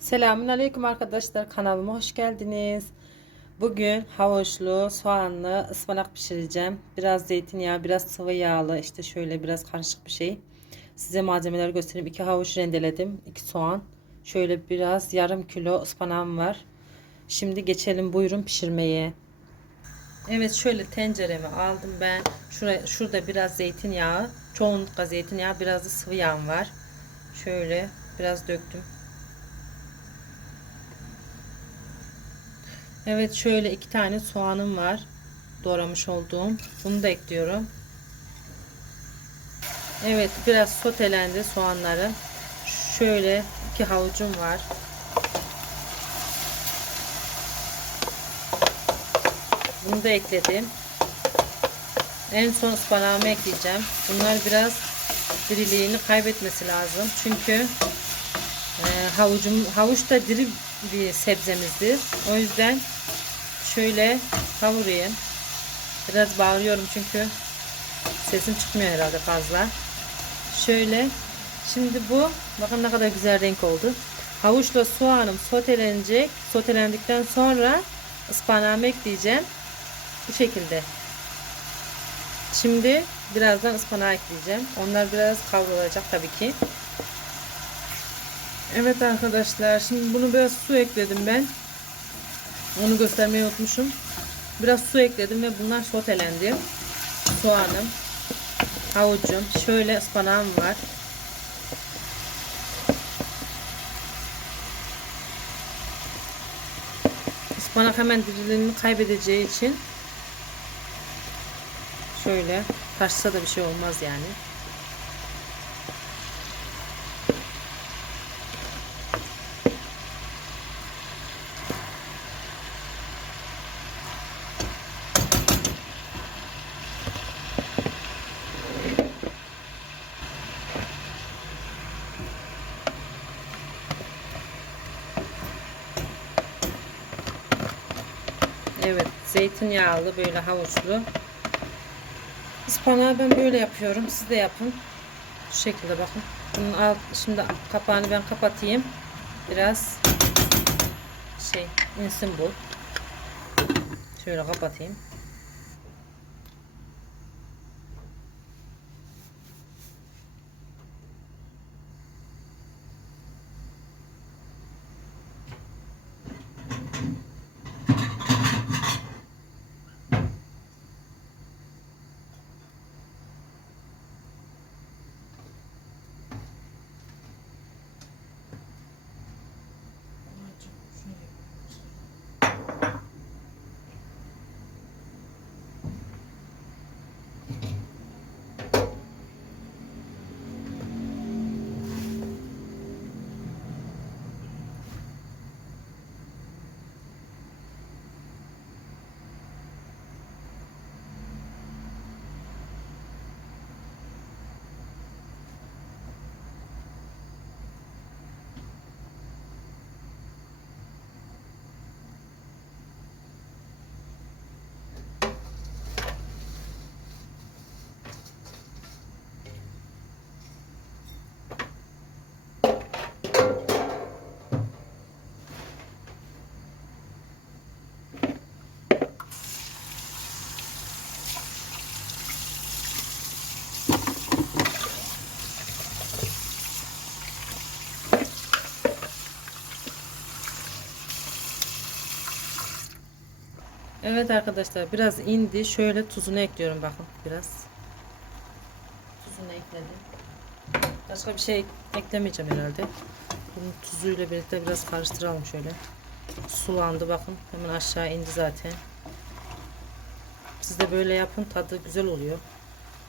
Selamun Aleyküm arkadaşlar kanalıma hoş geldiniz. Bugün havuçlu, soğanlı ıspanak pişireceğim. Biraz zeytinyağı, biraz sıvı yağlı, işte şöyle biraz karışık bir şey. Size malzemeleri göstereyim. 2 havuç rendeledim, 2 soğan. Şöyle biraz yarım kilo ıspanağım var. Şimdi geçelim buyurun pişirmeye. Evet şöyle tenceremi aldım ben. Şuraya, şurada biraz zeytinyağı, çoğunlukla zeytinyağı, biraz da sıvı yağım var. Şöyle biraz döktüm. Evet şöyle iki tane soğanım var. Doğramış olduğum. Bunu da ekliyorum. Evet biraz sotelendi soğanları. Şöyle iki havucum var. Bunu da ekledim. En son ıspanağımı ekleyeceğim. Bunlar biraz diriliğini kaybetmesi lazım. Çünkü e, havucum, havuç da diri bir sebzemizdir. O yüzden şöyle kavurayım. Biraz bağırıyorum çünkü sesim çıkmıyor herhalde fazla. Şöyle şimdi bu bakın ne kadar güzel renk oldu. Havuçla soğanım sotelenecek. Sotelendikten sonra ıspanağımı ekleyeceğim. Bu şekilde. Şimdi birazdan ıspanağı ekleyeceğim. Onlar biraz kavrulacak tabii ki. Evet arkadaşlar şimdi bunu biraz su ekledim ben. Onu göstermeyi unutmuşum. Biraz su ekledim ve bunlar sotelendi. Soğanım, havucum, şöyle ıspanağım var. Ispanak hemen diriliğini kaybedeceği için şöyle taşsa da bir şey olmaz yani. Evet, zeytinyağlı böyle havuçlu. Ispanağı ben böyle yapıyorum. Siz de yapın. Şu şekilde bakın. Bunun alt, şimdi kapağını ben kapatayım. Biraz şey insin bu. Şöyle kapatayım. Evet arkadaşlar biraz indi. Şöyle tuzunu ekliyorum bakın biraz. Tuzunu ekledim. Başka bir şey eklemeyeceğim herhalde. Bunun tuzuyla birlikte biraz karıştıralım şöyle. Sulandı bakın. Hemen aşağı indi zaten. Siz de böyle yapın. Tadı güzel oluyor.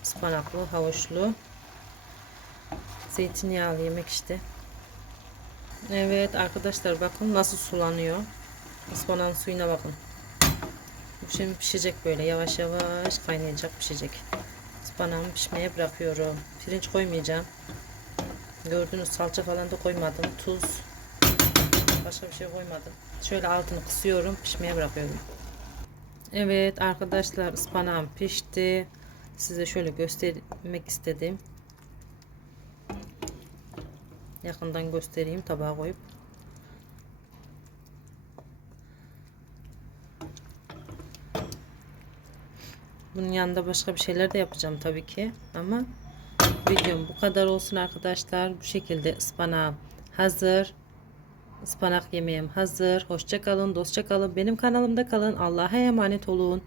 Ispanaklı, havuçlu. Zeytinyağlı yemek işte. Evet arkadaşlar bakın nasıl sulanıyor. Ispanağın suyuna bakın. Bu şimdi pişecek böyle yavaş yavaş kaynayacak pişecek. Ispanağımı pişmeye bırakıyorum. Pirinç koymayacağım. Gördüğünüz salça falan da koymadım. Tuz. Başka bir şey koymadım. Şöyle altını kısıyorum. Pişmeye bırakıyorum. Evet arkadaşlar ıspanağım pişti. Size şöyle göstermek istedim. Yakından göstereyim tabağa koyup. Bunun yanında başka bir şeyler de yapacağım tabii ki ama videom bu kadar olsun arkadaşlar. Bu şekilde ıspanağım hazır. Ispanak yemeğim hazır. Hoşça kalın, dostça kalın. Benim kanalımda kalın. Allah'a emanet olun.